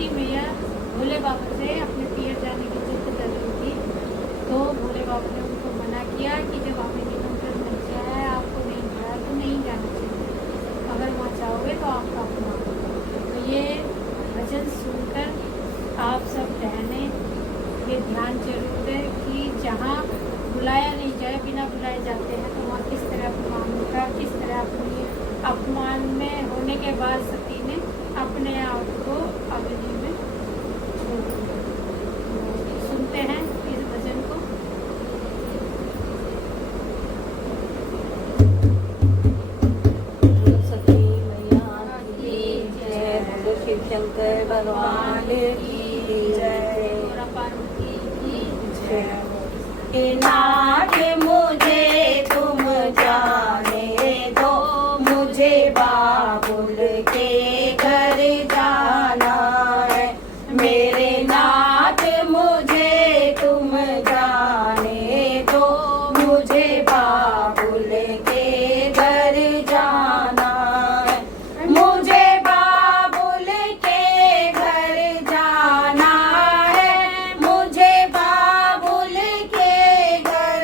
पार्वती मैया भोले बाबा से अपने पियर जाने की जिद कर रही थी। तो भोले बाबा ने उनको मना किया कि जब आपने निमंत्रण मिल गया है, आपको नहीं मिला तो नहीं जाना चाहिए, अगर वहाँ जाओगे तो आपका अपमान होगा। तो ये भजन सुनकर आप सब बहनें ये ध्यान जरूर है कि जहाँ बुलाया नहीं जाए, बिना बुलाए जाते हैं तो वहाँ किस तरह अपमान होगा, किस तरह अपनी अपमान में होने के बाद सती ने अपने आप को अग्नि में छोड़ दिया। तो सुनते हैं इस भजन को। सती मैया की जय, बोलो शिव शंकर भगवान की जय, पार्वती की जय। नाथ मुझे तुम जाने दो, मुझे बाबुल के घर जाना है। मेरे नाथ मुझे तुम जाने दो, मुझे बाबुल के घर जाना है। मुझे बाबुल के घर जाना है, मुझे बाबुल के घर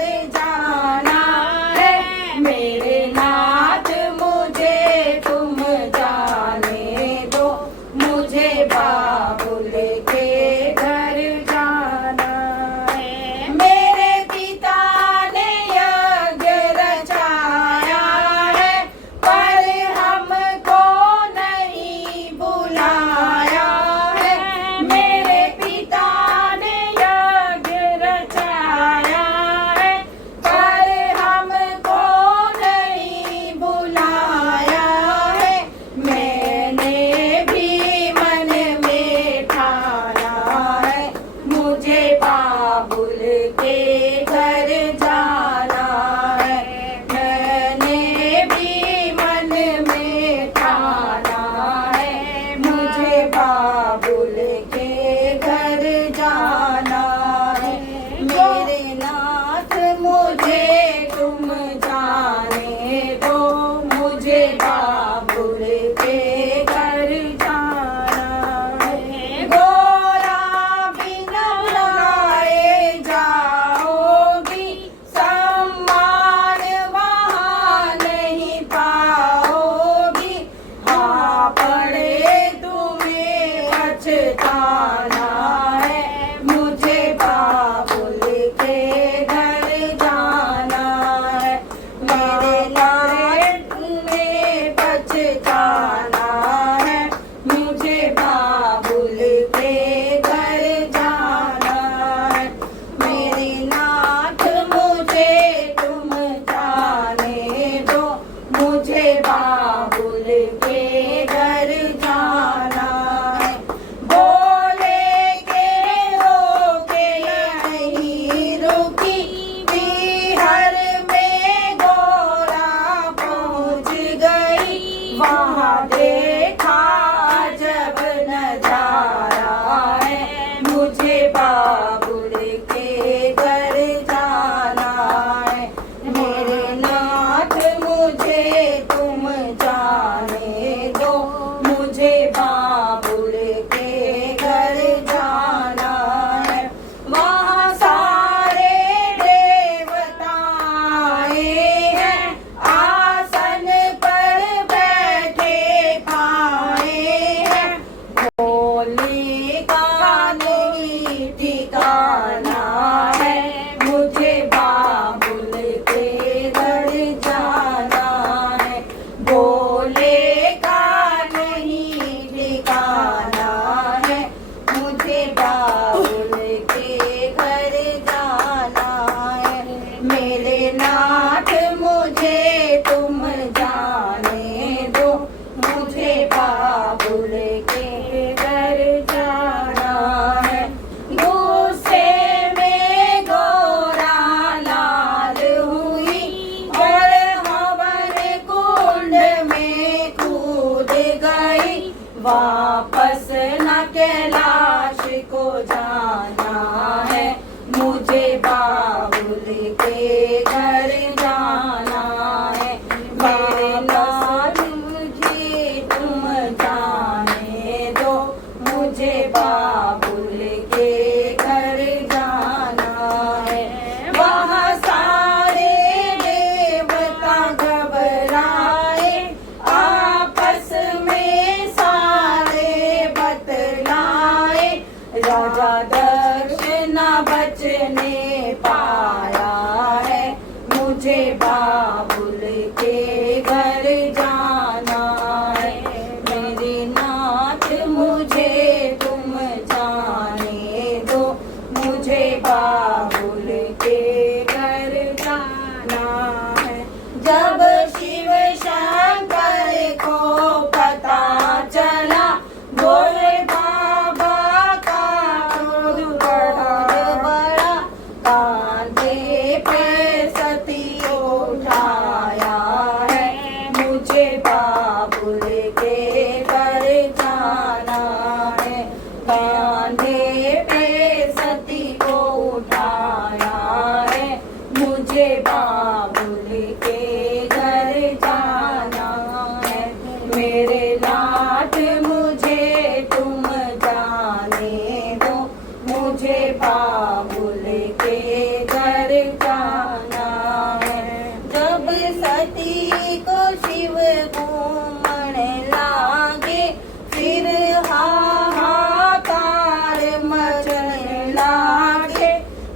बचने पाया है, मुझे बाबुल के घर जाना है। मेरे नाथ मुझे तुम जाने दो, मुझे बाबुल के घर जाना है। जब शिव शंकर को पता चला भोले बाबा का क्रोध बड़ा, कांधे पे सती उठाया है, मुझे बाबुल के घर जाना है। कांधे पे सती को उठाया है, मुझे बाबुल के घर जाना है। मेरे नाथ मुझे तुम जाने दो, मुझे बाबुल के घर जाना है। जब सती को शिव घूमने लागे, फिर हाहाकार मचने लागे।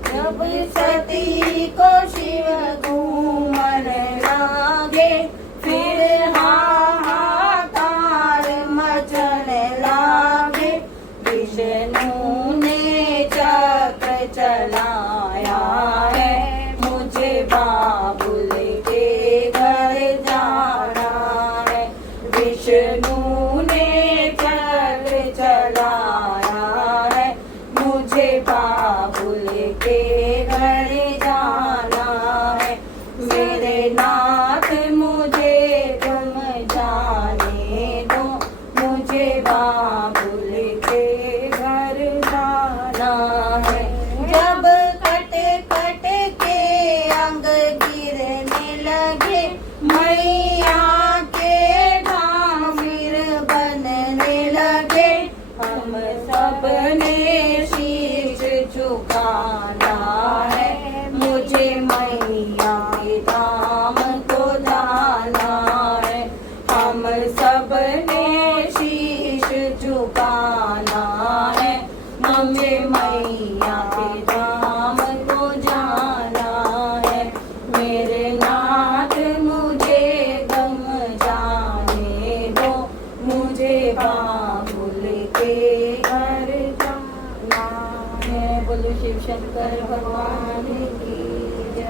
जब सती को शिव घूमने लागे, फिर हाहाकार मचने लागे। विष्णु ने चक्र चलाया है, मुझे बाबुल के घर जाना है। विष्णु ने चक्र चलाया है, मुझे बाबुल के घर जाना है। मेरे नाथ मुझे तुम जाने दो, मुझे बाबुल के घर जाना है। जब कट कट के अंग गिरने लगे, मैया के धाम फिर बनने लगे। हम सब ने शीश झुकाना है, मुझे मैया के धाम को जाना है। हम सब ने शीश झुकाना है, मुझे मैया के धाम को जाना है। मेरे नाथ मुझे गम जाने दो, मुझे बाबुल के घर जाना है। बोलो शिव शंकर भगवान की जय।